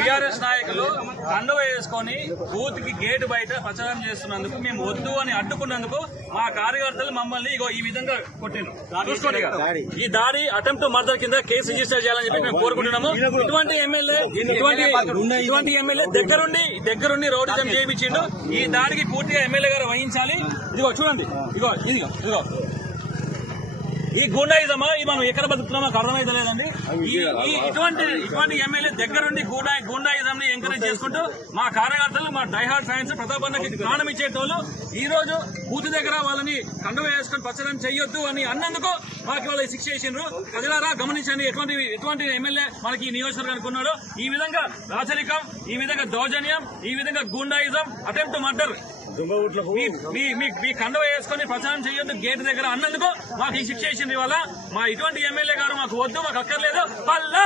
TRS నాయకులు కండువ వేసుకొని బూత్కి గేట్ బయట ప్రచారం చేస్తున్నందుకు మేము వద్దు అని అడ్డుకున్నందుకు మా కార్యకర్తలు మమ్మల్ని ఇగో ఈ విధంగా కొట్టిను చూసుకోండి. ఈ దాడి అటెంప్ట్ మర్డర్ కింద కేసు రిజిస్టర్ చేయాలని చెప్పి మేము కోరుకుంటున్నాము. ఇటువంటి ఎమ్మెల్యే ఇటువంటి ఇటువంటి ఎమ్మెల్యే దగ్గరుండి దగ్గరుండి రౌడిజం చేయించిండు. ఈ దాడికి పూర్తిగా ఎమ్మెల్యే గారు వహించాలి. ఇదిగో చూడండి. ఇదిగో ఇదిగో ఇదిగో. ఈ గూండాయిజమా? ఇది మనం ఎక్కడ బతుకుతున్నామో మాకు అర్థమైతే లేదండి. ఈ ఈ- ఇటువంటి ఇటువంటి ఎమ్మెల్యే దగ్గరుండి గూండా గూండాయిజం ని ఎంకరేజ్ చేసుకుంటూ మా కార్యకర్తలు మా డైహార్డ్ ఫ్యాన్స్ ప్రతాపన్నకి ప్రాణం ఇచ్చేటోళ్ళు ఈ రోజు బూత్ దగ్గర వాళ్ళని కండువ వేసుకొని ప్రచారం చేయొద్దు అని అన్నందుకు మాకు వాళ్ళు శిక్ష చేసిండ్రు. ప్రజలారా గమనించండి ఎటువంటి ఎటువంటి ఎమ్మెల్యే మనకి ఈ నియోజకవర్గానికి ఉన్నాడో. ఈ విధంగా రాచరికం ఈ విధంగా దౌర్జన్యం ఈ విధంగా గూండాయిజం అటెంప్ట్ మర్డర్ మీ కండవ వేసుకొని ప్రచారం చేయొద్దు గేట్ దగ్గర అన్నందుకు మాకు ఈ శిక్ష చేసింది ఇవాళ. మా ఇటువంటి ఎమ్మెల్యే గారు మాకు వద్దు మాకు అక్కర్లేదు. పల్లా!